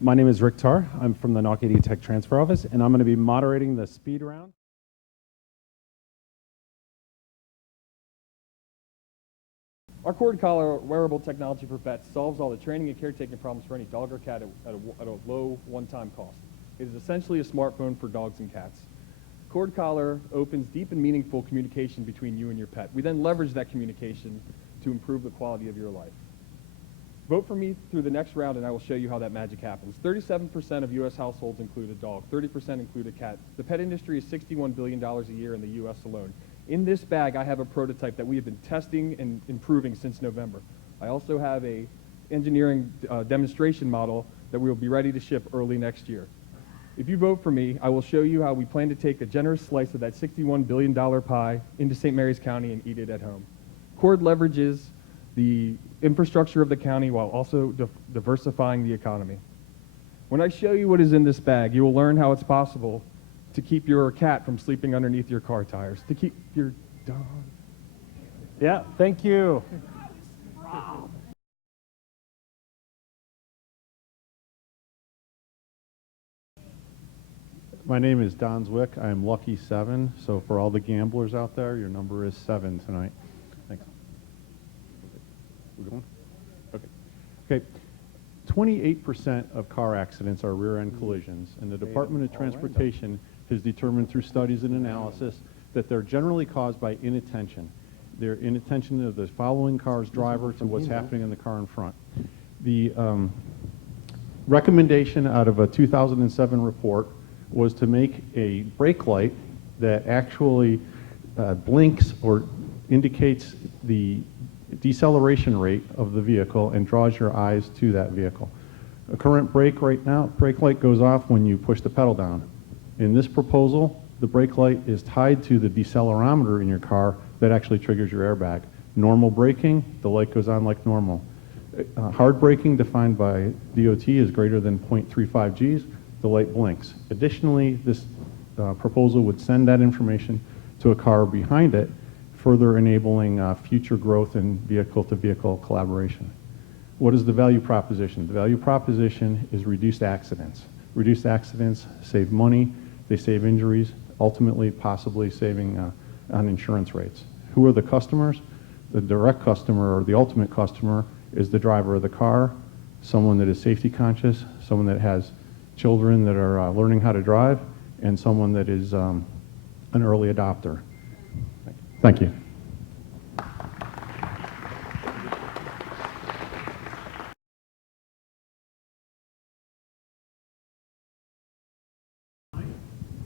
My name is Rick Tarr. I'm from the Knock 80 Tech Transfer Office, and I'm going to be moderating the speed round. Our cord collar wearable technology for pets solves all the training and caretaking problems for any dog or cat at a low one-time cost. It is essentially a smartphone for dogs and cats. Cord collar opens deep and meaningful communication between you and your pet. We then leverage that communication to improve the quality of your life. Vote for me through the next round, and I will show you how that magic happens. 37% of U.S. households include a dog. 30% include a cat. The pet industry is $61 billion a year in the U.S. alone. In this bag, I have a prototype that we have been testing and improving since November. I also have a engineering demonstration model that we will be ready to ship early next year. If you vote for me, I will show you how we plan to take a generous slice of that $61 billion pie into St. Mary's County and eat it at home. Cord leverages the infrastructure of the county while also diversifying the economy. When I show you what is in this bag, you will learn how it's possible to keep your cat from sleeping underneath your car tires, to keep your dog. Yeah, thank you. My name is Don Zwick. I'm lucky 7, so for all the gamblers out there, your number is 7 tonight. Thanks. We're going? Okay. 28% of car accidents are rear-end collisions, and the Department of Transportation has determined through studies and analysis that they're generally caused by inattention. They're inattention of the following car's driver to what's happening in the car in front. The recommendation out of a 2007 report was to make a brake light that actually blinks or indicates the deceleration rate of the vehicle and draws your eyes to that vehicle. A current brake light goes off when you push the pedal down. In this proposal, the brake light is tied to the decelerometer in your car that actually triggers your airbag. Normal braking, the light goes on like normal. Hard braking, defined by DOT, is greater than 0.35 Gs, the light blinks. Additionally, this proposal would send that information to a car behind it, further enabling future growth in vehicle-to-vehicle collaboration. What is the value proposition? The value proposition is reduced accidents. Reduced accidents save money, they save injuries, ultimately possibly saving on insurance rates. Who are the customers? The direct customer, or the ultimate customer, is the driver of the car, someone that is safety conscious, someone that has children that are learning how to drive, and someone that is an early adopter. Thank you.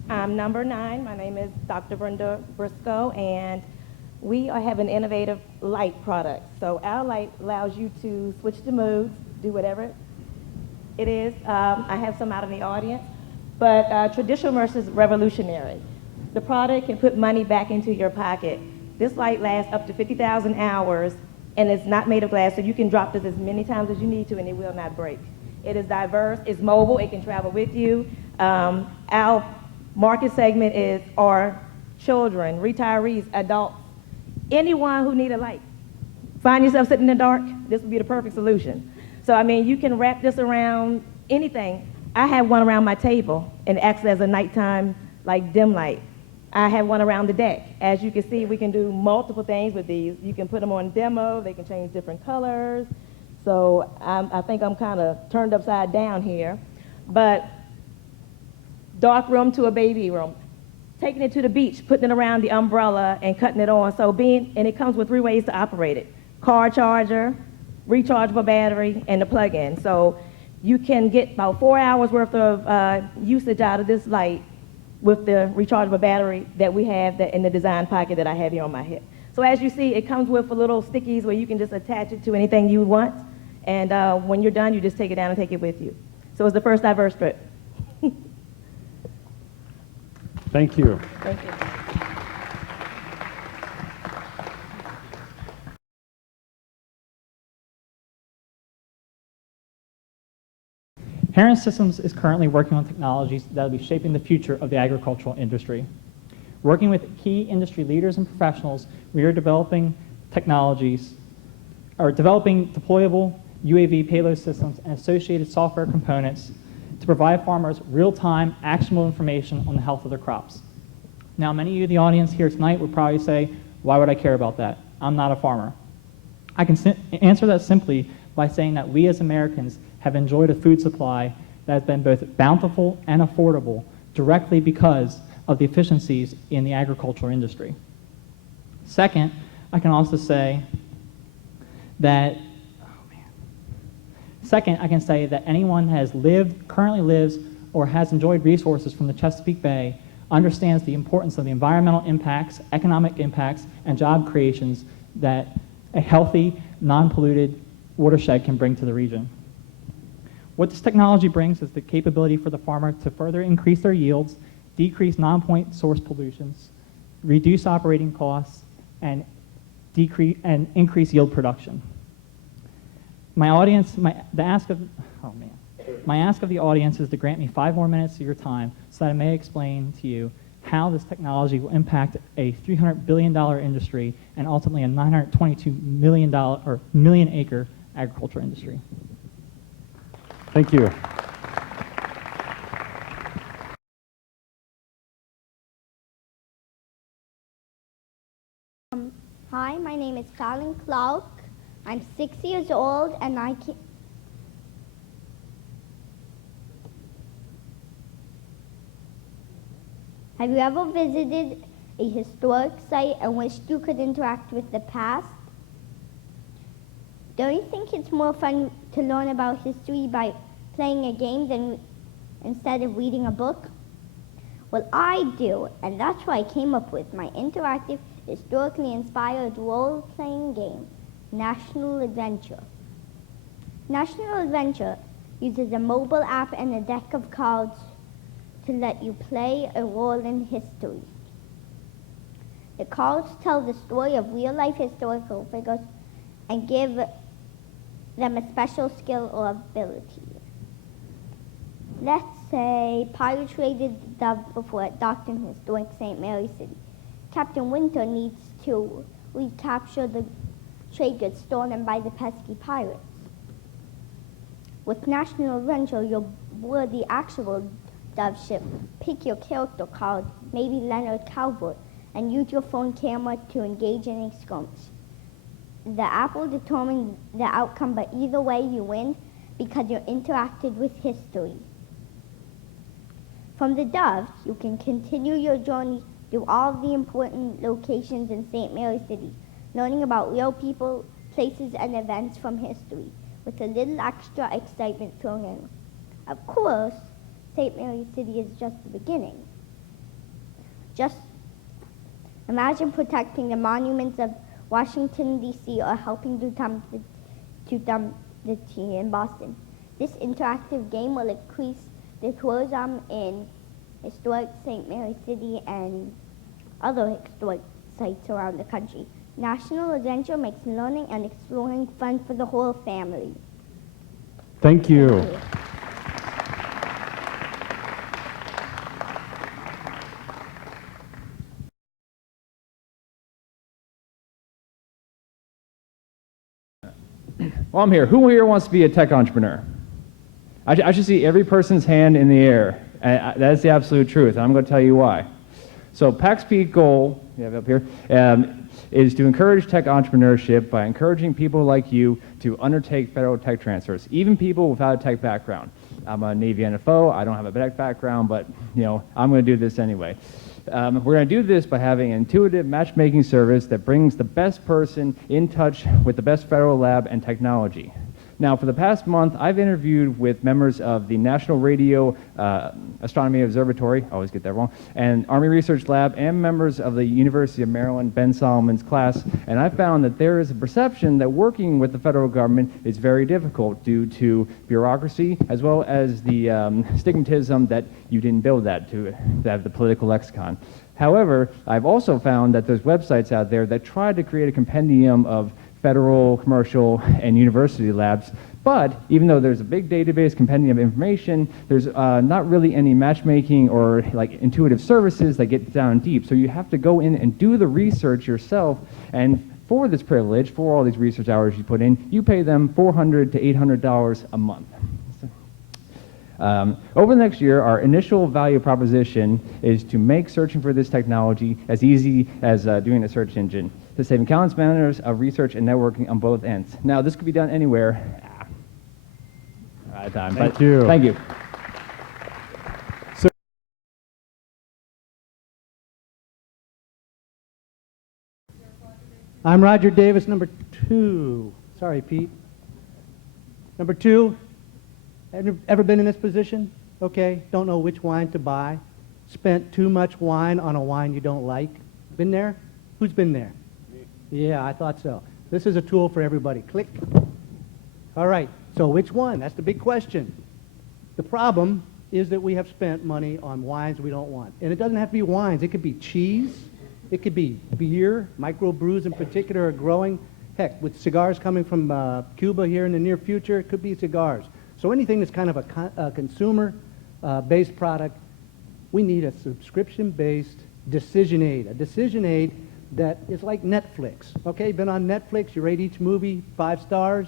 I'm number 9. My name is Dr. Brenda Briscoe, and we have an innovative light product. So our light allows you to switch the modes, do whatever it is. I have some out in the audience, but traditional versus revolutionary. The product can put money back into your pocket. This light lasts up to 50,000 hours, and it's not made of glass, so you can drop this as many times as you need to, and it will not break. It is diverse, it's mobile, it can travel with you. Our market segment are children, retirees, adults, anyone who need a light. Find yourself sitting in the dark, this would be the perfect solution. So, I mean, you can wrap this around anything. I have one around my table, and it acts as a nighttime, like, dim light. I have one around the deck. As you can see, we can do multiple things with these. You can put them on demo, they can change different colors. So I think I'm kind of turned upside down here. But dark room to a baby room. Taking it to the beach, putting it around the umbrella and cutting it on. And it comes with 3 ways to operate it. Car charger, rechargeable battery, and the plug-in. So you can get about 4 hours worth of usage out of this light with the rechargeable battery that we have in the design pocket that I have here on my hip. So as you see, it comes with little stickies where you can just attach it to anything you want. And when you're done, you just take it down and take it with you. So it's the first diverse strip. Thank you. Thank you. Heron Systems is currently working on technologies that will be shaping the future of the agricultural industry. Working with key industry leaders and professionals, we are developing technologies, or developing deployable UAV payload systems, and associated software components to provide farmers real-time, actionable information on the health of their crops. Now, many of you in the audience here tonight would probably say, why would I care about that? I'm not a farmer. I can answer that simply by saying that we as Americans have enjoyed a food supply that has been both bountiful and affordable directly because of the efficiencies in the agricultural industry. Second, I can also say that anyone has lived, currently lives, or has enjoyed resources from the Chesapeake Bay understands the importance of the environmental impacts, economic impacts, and job creations that a healthy, non-polluted watershed can bring to the region. What this technology brings is the capability for the farmer to further increase their yields, decrease non-point source pollutions, reduce operating costs, and increase yield production. My ask of the audience is to grant me 5 more minutes of your time so that I may explain to you how this technology will impact a $300 billion industry and ultimately a $922 million acre agriculture industry. Thank you. Hi, my name is Fallon Clark. I'm 6 years old and I can... Have you ever visited a historic site and wished you could interact with the past? Don't you think it's more fun to learn about history by playing a game than instead of reading a book? Well, I do, and that's why I came up with my interactive, historically inspired role-playing game, National Adventure. National Adventure uses a mobile app and a deck of cards to let you play a role in history. The cards tell the story of real-life historical figures and give them a special skill or ability. Let's say pirates raided the Dove before it docked in historic St. Mary City. Captain Winter needs to recapture the trade goods stolen by the pesky pirates. With National Adventure, you'll board the actual Dove ship, pick your character card, maybe Leonard Calvert, and use your phone camera to engage in a skirmish. The app will determine the outcome, but either way you win because you interacted with history. From the Dove, you can continue your journey through all the important locations in St. Mary City, learning about real people, places, and events from history, with a little extra excitement thrown in. Of course, St. Mary City is just the beginning. Just imagine protecting the monuments of Washington, D.C., or helping to dump the tea in Boston. This interactive game will increase the tourism in historic St. Mary City and other historic sites around the country. National Adventure makes learning and exploring fun for the whole family. Thank you. Thank you. Well, I'm here. Who here wants to be a tech entrepreneur? I should see every person's hand in the air. That's the absolute truth, and I'm going to tell you why. So PAC's peak goal, you have it up here, is to encourage tech entrepreneurship by encouraging people like you to undertake federal tech transfers, even people without a tech background. I'm a Navy NFO. I don't have a tech background, but I'm going to do this anyway. We're going to do this by having an intuitive matchmaking service that brings the best person in touch with the best federal lab and technology. Now, for the past month, I've interviewed with members of the National Radio Astronomy Observatory, I always get that wrong, and Army Research Lab, and members of the University of Maryland, Ben Solomon's class, and I found that there is a perception that working with the federal government is very difficult due to bureaucracy, as well as the stigmatism that you didn't build that to have the political lexicon. However, I've also found that there's websites out there that try to create a compendium of federal, commercial, and university labs. But even though there's a big database compendium of information, there's not really any matchmaking or intuitive services that get down deep. So you have to go in and do the research yourself and for this privilege, for all these research hours you put in, you pay them $400 to $800 a month. Over the next year, our initial value proposition is to make searching for this technology as easy as doing a search engine, to saving countless hours of research and networking on both ends. Now, this could be done anywhere. Out of time. Thank you. Thank you. I'm Roger Davis, number 2. Sorry, Pete. Number 2, ever been in this position? Okay, don't know which wine to buy. Spent too much wine on a wine you don't like. Been there? Who's been there? Me. Yeah, I thought so. This is a tool for everybody. Click. All right, so which one? That's the big question. The problem is that we have spent money on wines we don't want. And it doesn't have to be wines. It could be cheese. It could be beer. Microbrews in particular are growing. Heck, with cigars coming from Cuba here in the near future, it could be cigars. So anything that's kind of a consumer-based product, we need a subscription-based decision aid. A decision aid that is like Netflix. Okay, been on Netflix, you rate each movie 5 stars.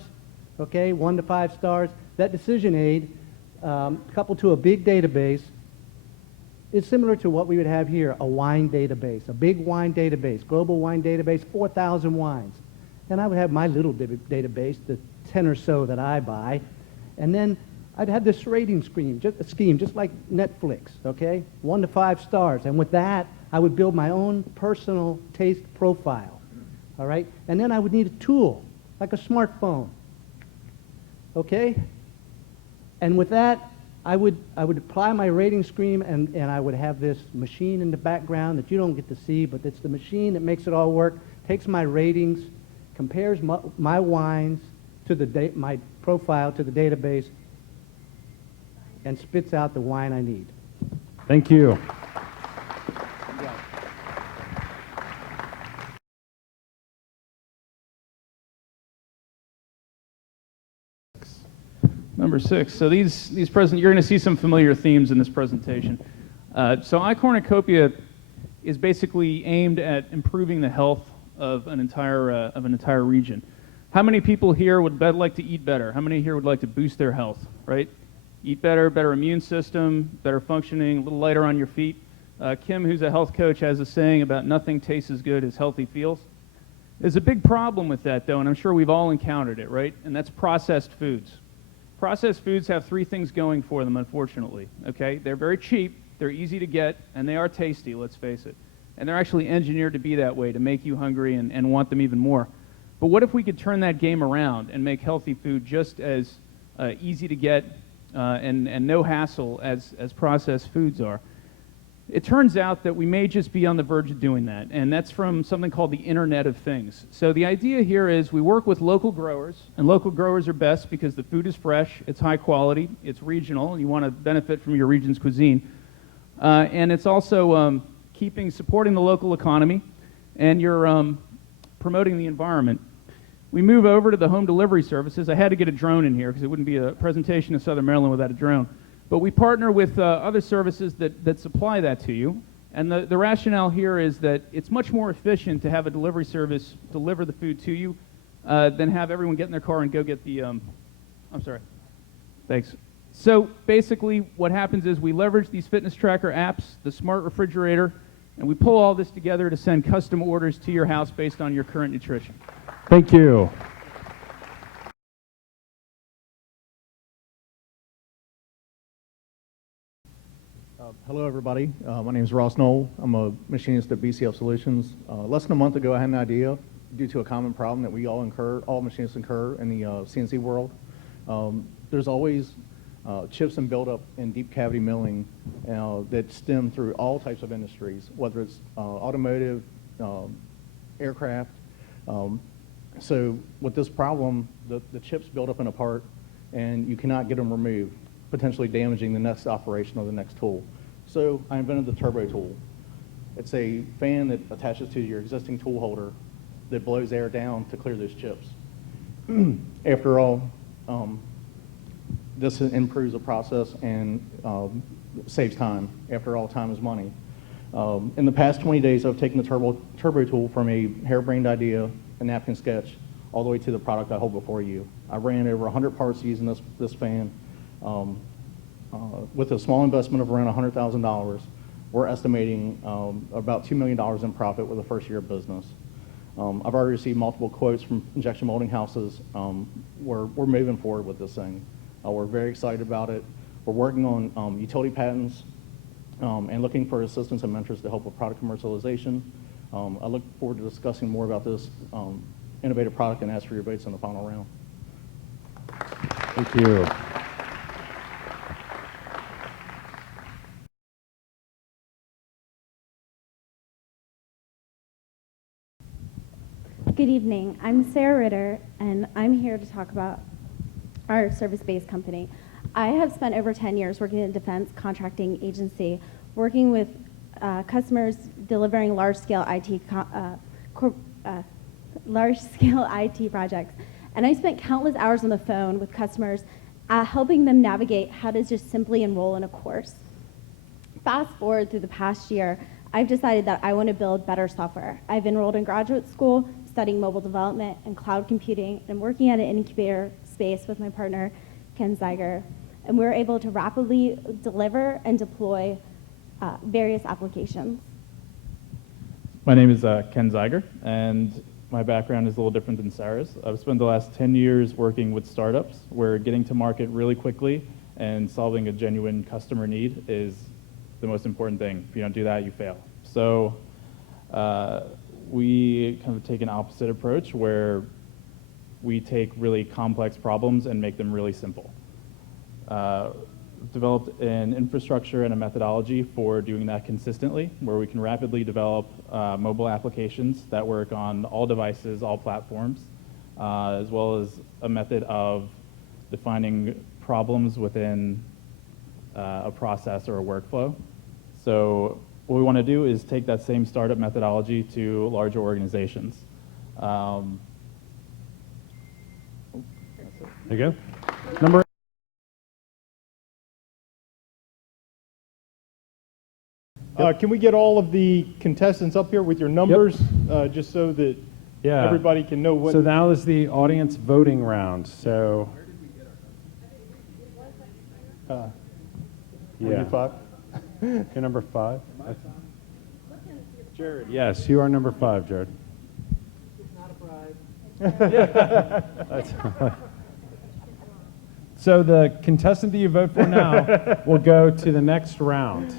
Okay, 1 to 5 stars. That decision aid, coupled to a big database, is similar to what we would have here, a wine database, a big wine database, global wine database, 4,000 wines. And I would have my little database, the 10 or so that I buy, and then I'd have this rating scheme, just like Netflix, okay? 1 to 5 stars. And with that, I would build my own personal taste profile, all right? And then I would need a tool, like a smartphone, okay? And with that, I would apply my rating scheme, and I would have this machine in the background that you don't get to see, but it's the machine that makes it all work, takes my ratings, compares my wines to my profile to the database, and spits out the wine I need. Thank you. Number 6. So you're going to see some familiar themes in this presentation. So iCornucopia is basically aimed at improving the health of an entire region. How many people here would like to eat better? How many here would like to boost their health? Right? Eat better, better immune system, better functioning, a little lighter on your feet. Kim, who's a health coach, has a saying about nothing tastes as good as healthy feels. There's a big problem with that, though, and I'm sure we've all encountered it, right? And that's processed foods. Processed foods have 3 things going for them, unfortunately, okay? They're very cheap, they're easy to get, and they are tasty, let's face it. And they're actually engineered to be that way, to make you hungry and want them even more. But what if we could turn that game around and make healthy food just as easy to get and no hassle as processed foods are? It turns out that we may just be on the verge of doing that, and that's from something called the Internet of Things. So the idea here is we work with local growers, and local growers are best because the food is fresh, it's high quality, it's regional, and you want to benefit from your region's cuisine. And it's also supporting the local economy, and you're promoting the environment. We move over to the home delivery services. I had to get a drone in here because it wouldn't be a presentation of Southern Maryland without a drone. But we partner with other services that supply that to you. And the rationale here is that it's much more efficient to have a delivery service deliver the food to you than have everyone get in their car and go get the, I'm sorry. Thanks. So basically what happens is we leverage these fitness tracker apps, the smart refrigerator, and we pull all this together to send custom orders to your house based on your current nutrition. Thank you. Hello, everybody. My name is Ross Knoll. I'm a machinist at BCF Solutions. Less than a month ago, I had an idea due to a common problem that we all machinists incur in the CNC world. There's always chips and buildup in deep cavity milling that stem through all types of industries, whether it's automotive, aircraft. So with this problem, the chips build up in a part, and you cannot get them removed, potentially damaging the next operation of the next tool. So I invented the turbo tool. It's a fan that attaches to your existing tool holder that blows air down to clear those chips. After all, this improves the process and saves time. After all, time is money. In the past 20 days, I've taken the turbo tool from a harebrained idea and napkin sketch, all the way to the product I hold before you. I ran over 100 parts using this fan. With a small investment of around $100,000, we're estimating about $2 million in profit with the first year of business. I've already received multiple quotes from injection molding houses. We're moving forward with this thing. We're very excited about it. We're working on utility patents and looking for assistance and mentors to help with product commercialization. I look forward to discussing more about this innovative product and ask for your votes in the final round. Thank you. Good evening. I'm Sarah Ritter, and I'm here to talk about our service-based company. I have spent over 10 years working in a defense contracting agency, working with customers delivering large-scale IT projects. And I spent countless hours on the phone with customers, helping them navigate how to just simply enroll in a course. Fast forward through the past year, I've decided that I want to build better software. I've enrolled in graduate school, studying mobile development and cloud computing, and working at an incubator space with my partner, Ken Zeiger. And we're able to rapidly deliver and deploy various applications. My name is Ken Zeiger, and my background is a little different than Sarah's. I've spent the last 10 years working with startups where getting to market really quickly and solving a genuine customer need is the most important thing. If you don't do that, you fail. So we kind of take an opposite approach where we take really complex problems and make them really simple. Developed an infrastructure and a methodology for doing that consistently, where we can rapidly develop mobile applications that work on all devices, all platforms, as well as a method of defining problems within a process or a workflow. So what we want to do is take that same startup methodology to larger organizations. There you go. Number Can we get all of the contestants up here with your numbers, just so that everybody can know what? So now is the audience voting round. So, yeah, you're number 5. Jared, yes, you are number 5, Jared. It's not a prize. So the contestant that you vote for now will go to the next round.